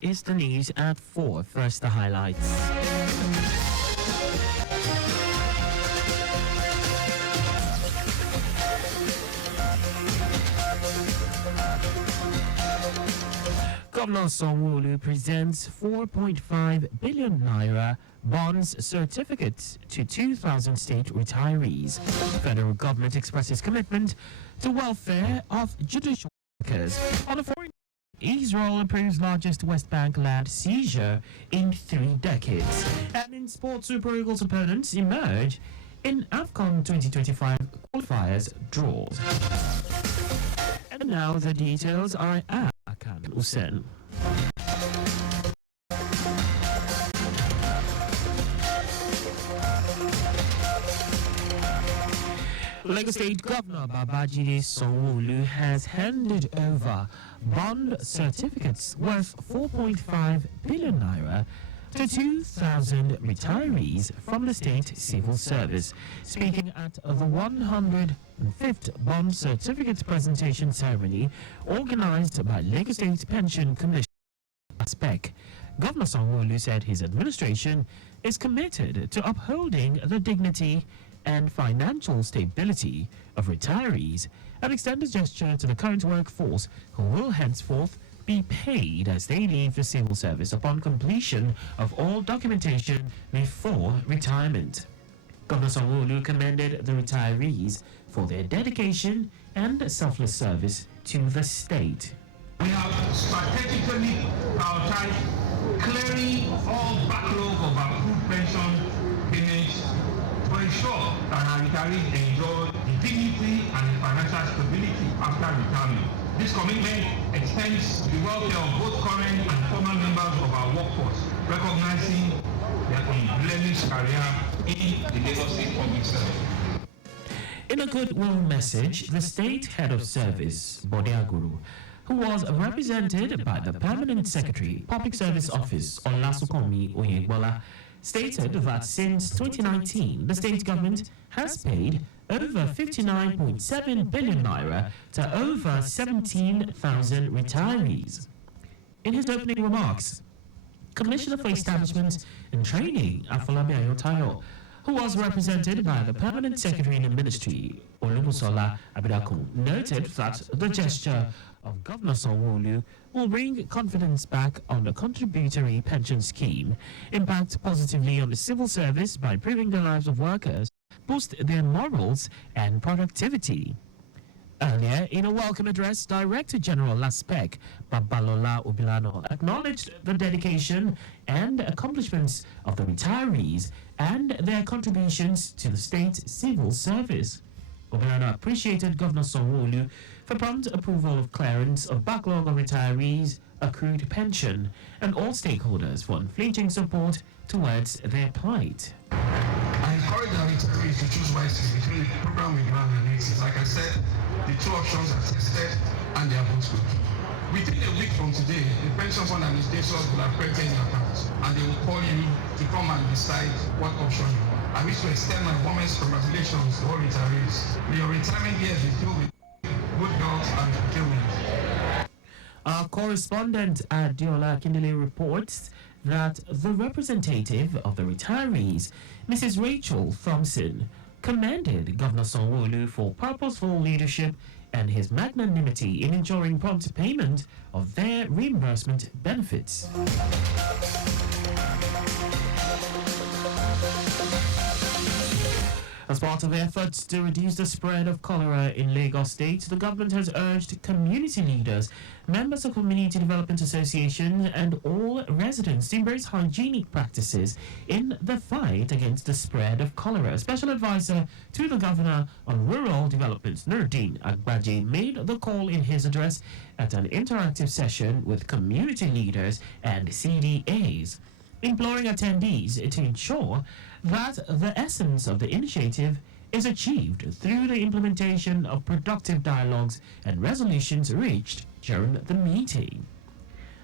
Is the news at 4. First, the highlights. Governor Sanwo-Olu presents 4.5 billion naira bonds certificates to 2,000 state retirees. Federal government expresses commitment to welfare of judicial workers. On a foreign, Israel approves largest West Bank land seizure in 3 decades. And in sports, Super Eagles opponents emerge in AFCON 2025 qualifiers draws. And now the details are at Akan Usen. Lagos State Governor Babajide Sanwo-Olu has handed over bond certificates worth 4.5 billion naira to 2,000 retirees from the state civil service. Speaking at the 105th bond certificate presentation ceremony organized by Lagos State Pension Commission (ASPEC), Governor Sanwo-Olu said his administration is committed to upholding the dignity and financial stability of retirees and extend a gesture to the current workforce who will henceforth be paid as they leave the civil service upon completion of all documentation before retirement. Governor Sanwo-Olu commended the retirees for their dedication and selfless service to the state. We have strategically prioritized clearing all backlog of accrued pension payments to ensure that our retirees enjoy the dignity and the financial stability after retirement. This commitment extends to the welfare of both current and former members of our workforce, recognizing their unblemished career in the Lagos State Public Service. In a goodwill message, the state head of service, Bode Aguru, who was represented by the Permanent Secretary, Public Service Office, Olasukomi Oyegbola, stated that since 2019, the state government has paid over 59.7 billion naira to over 17,000 retirees. In his opening remarks, Commissioner for Establishment and Training, Afolabi Ayotayo, who was represented by the Permanent Secretary in the Ministry, Olubusola Abidakun, noted that the gesture of Governor Sanwo-Olu will bring confidence back on the contributory pension scheme, impact positively on the civil service by improving the lives of workers, boost their morals and productivity. Earlier, in a welcome address, Director General LASPEC, Babalola Obilano, acknowledged the dedication and accomplishments of the retirees and their contributions to the state civil service. Obilano appreciated Governor Sanwo-Olu for prompt approval of clearance of backlog of retirees' accrued pension and all stakeholders for unflinching support towards their plight. I encourage our retirees to choose wisely between the program we run and exit. Like I said, the 2 options are tested and they are both good. Within a week from today, the pension fund administrators will have created your account and they will call you to come and decide what option you want. I wish to extend my warmest congratulations to all retirees. May your retirement years be filled with good health and fulfillment. Our correspondent Adiola Kindele reports that the representative of the retirees, Mrs. Rachel Thompson, commended Governor Sanwo-Olu for purposeful leadership and his magnanimity in ensuring prompt payment of their reimbursement benefits. As part of efforts to reduce the spread of cholera in Lagos State, the government has urged community leaders, members of community development associations, and all residents to embrace hygienic practices in the fight against the spread of cholera. Special advisor to the governor on rural development, Nuruddin Agbaje, made the call in his address at an interactive session with community leaders and CDAs, imploring attendees to ensure that the essence of the initiative is achieved through the implementation of productive dialogues and resolutions reached during the meeting.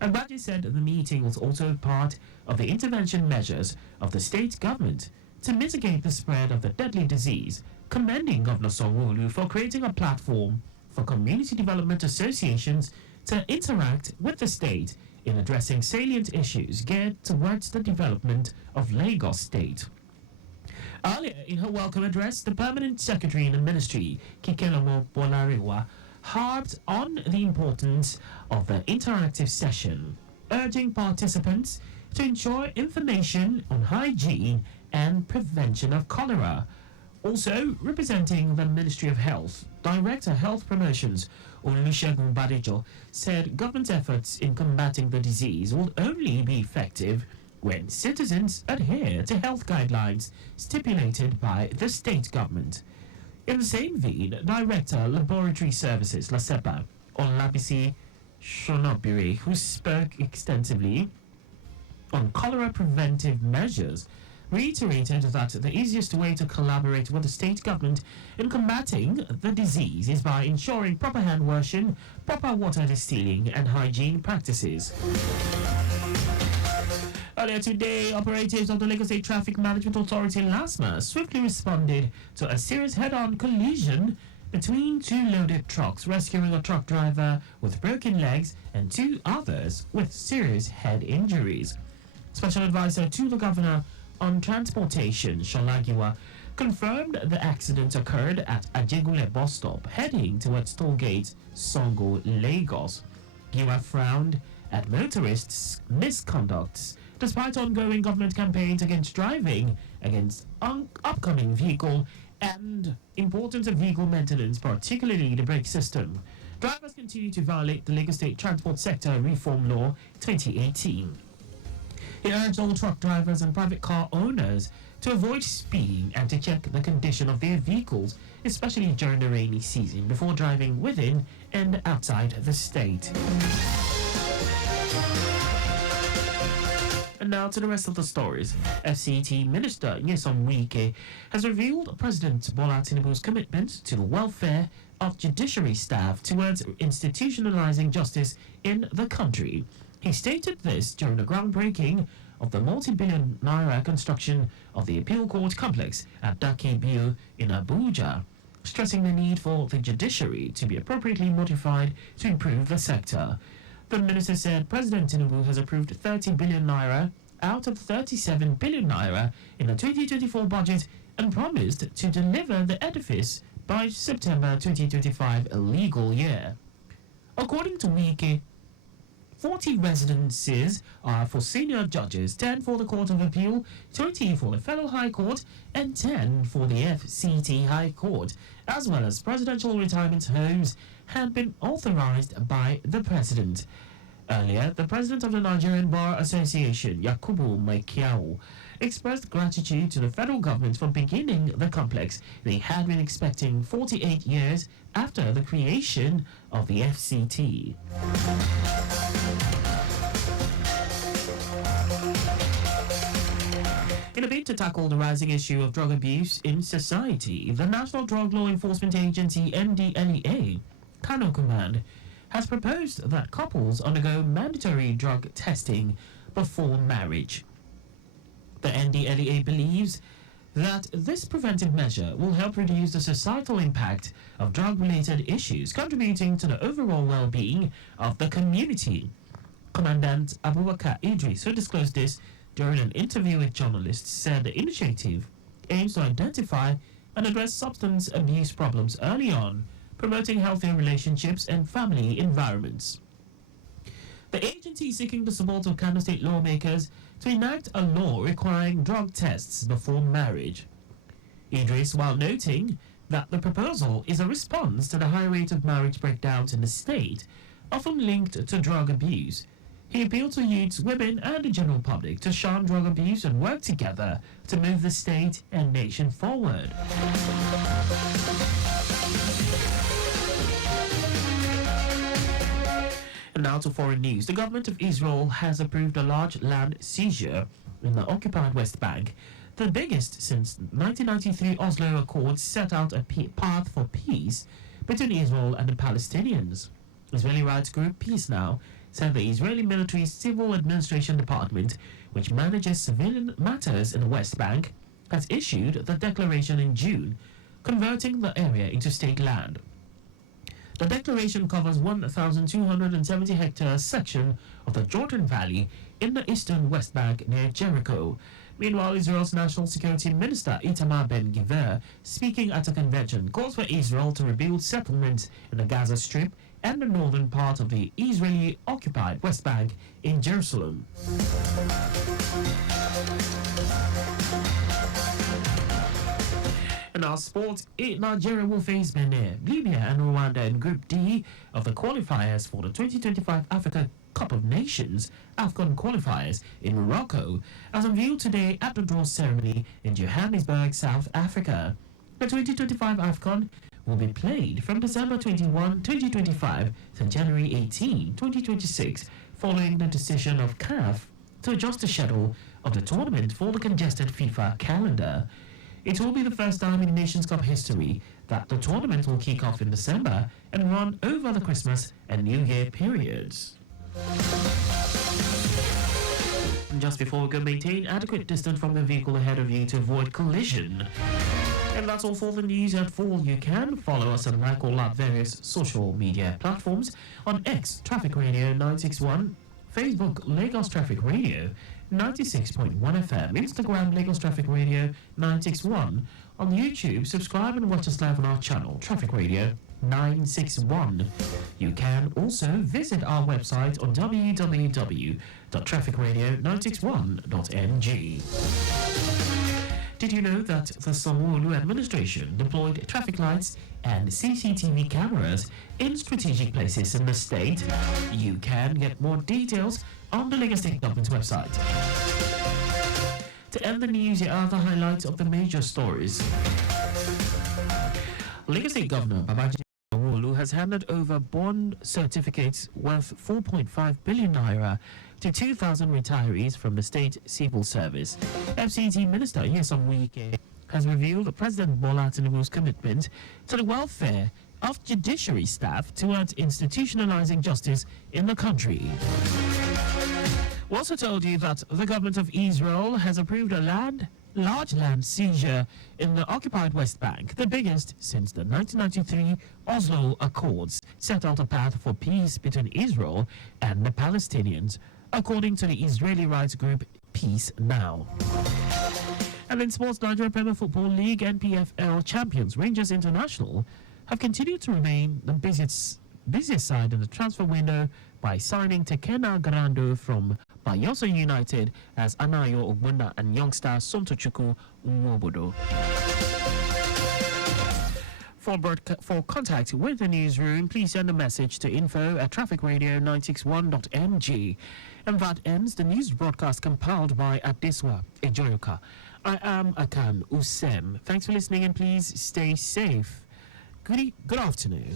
Agbaje said the meeting was also part of the intervention measures of the state government to mitigate the spread of the deadly disease, commending Governor Sanwo-Olu for creating a platform for community development associations to interact with the state in addressing salient issues geared towards the development of Lagos State. Earlier in her welcome address, the Permanent Secretary in the Ministry, Kikelomo Bolarewa, harped on the importance of the interactive session, urging participants to ensure information on hygiene and prevention of cholera. Also, representing the Ministry of Health, Director Health Promotions Olusegun Badejo said government efforts in combating the disease will only be effective when citizens adhere to health guidelines stipulated by the state government. In the same vein, Director Laboratory Services LASEPA Olabisi Shonobiri, who spoke extensively on cholera preventive measures, reiterated that the easiest way to collaborate with the state government in combating the disease is by ensuring proper hand washing, proper water distilling, and hygiene practices. Earlier today, operatives of the Lagos State Traffic Management Authority (LASMA) swiftly responded to a serious head-on collision between two loaded trucks, rescuing a truck driver with broken legs and two others with serious head injuries. Special Advisor to the Governor on Transportation, Sholagiwa, confirmed the accident occurred at Ajegule bus stop, heading towards tollgate Songo, Lagos. Giwa frowned at motorists' misconducts, despite ongoing government campaigns against driving, against upcoming vehicle and importance of vehicle maintenance, particularly the brake system. Drivers continue to violate the Lagos State Transport Sector Reform Law 2018. He urged all truck drivers and private car owners to avoid speeding and to check the condition of their vehicles, especially during the rainy season, before driving within and outside the state. And now to the rest of the stories. FCT Minister Nyesom Wike has revealed President Bola Tinubu's commitment to the welfare of judiciary staff towards institutionalizing justice in the country. He stated this during the groundbreaking of the multi-billion naira construction of the appeal court complex at Dake Biu in Abuja, stressing the need for the judiciary to be appropriately modified to improve the sector. The minister said President Tinubu has approved 30 billion naira out of 37 billion naira in the 2024 budget and promised to deliver the edifice by September 2025 legal year. According to Wike, 40 residences are for senior judges, 10 for the Court of Appeal, 20 for the Federal High Court, and 10 for the FCT High Court, as well as presidential retirement homes, had been authorized by the president. Earlier, the president of the Nigerian Bar Association, Yakubu Maikiao, expressed gratitude to the federal government for beginning the complex they had been expecting 48 years after the creation of the FCT. In a bid to tackle the rising issue of drug abuse in society, the National Drug Law Enforcement Agency (NDLEA) Kano Command has proposed that couples undergo mandatory drug testing before marriage. The NDLEA believes that this preventive measure will help reduce the societal impact of drug-related issues, contributing to the overall well-being of the community. Commandant Abubakar Idris, who disclosed this during an interview with journalists, said the initiative aims to identify and address substance abuse problems early on, promoting healthier relationships and family environments. The agency is seeking the support of Kano State lawmakers to enact a law requiring drug tests before marriage. Idris, while noting that the proposal is a response to the high rate of marriage breakdowns in the state, often linked to drug abuse, he appealed to youths, women, and the general public to shun drug abuse and work together to move the state and nation forward. And now to foreign news. The government of Israel has approved a large land seizure in the occupied West Bank, the biggest since 1993 Oslo Accords set out a path for peace between Israel and the Palestinians. Israeli rights group Peace Now said the Israeli military civil administration department, which manages civilian matters in the West Bank, has issued the declaration in June, converting the area into state land. The declaration covers 1,270 hectares section of the Jordan Valley in the eastern West Bank near Jericho. Meanwhile, Israel's National Security Minister Itamar Ben-Gvir, speaking at a convention, calls for Israel to rebuild settlements in the Gaza Strip and the northern part of the Israeli-occupied West Bank in Jerusalem. In our sports, Nigeria will face Benin, Libya and Rwanda in Group D of the qualifiers for the 2025 Africa Cup of Nations AFCON qualifiers in Morocco, as unveiled today at the draw ceremony in Johannesburg, South Africa. The 2025 AFCON will be played from December 21, 2025 to January 18, 2026, following the decision of CAF to adjust the schedule of the tournament for the congested FIFA calendar. It will be the first time in Nations Cup history that the tournament will kick off in December and run over the Christmas and New Year periods. Just before we go, maintain adequate distance from the vehicle ahead of you to avoid collision. And that's all for the news at 4. You can follow us and like all our various social media platforms on X, Traffic Radio 961, Facebook, Lagos Traffic Radio 96.1 FM, Instagram, Lagos Traffic Radio 961. On YouTube, subscribe and watch us live on our channel, Traffic Radio 961. You can also visit our website on www.trafficradio961.ng. Did you know that the Sanwo-Olu administration deployed traffic lights and CCTV cameras in strategic places in the state? You can get more details on the Lagos State Government's website. To end the news, here are the highlights of the major stories. Lagos State Governor Babajide Sanwo-Olu has handed over bond certificates worth 4.5 billion naira to 2,000 retirees from the state civil service. FCT Minister Nyesom Wike has revealed President Bola Tinubu's commitment to the welfare of judiciary staff towards institutionalizing justice in the country. We also told you that the government of Israel has approved a large land seizure in the occupied West Bank, the biggest since the 1993 Oslo Accords, set out a path for peace between Israel and the Palestinians, according to the Israeli rights group Peace Now. And in sports, Nigeria Premier Football League NPFL champions Rangers International have continued to remain the busiest side in the transfer window by signing Tekena Grando from Bayelsa United as Anayo Ogbonna and youngster Somtochukwu Nwobodo. For contact with the newsroom, please send a message to info@trafficradio961.ng. And that ends the news broadcast compiled by Adeswa Ejoyoka. I am Akan Usen. Thanks for listening and please stay safe. Good afternoon.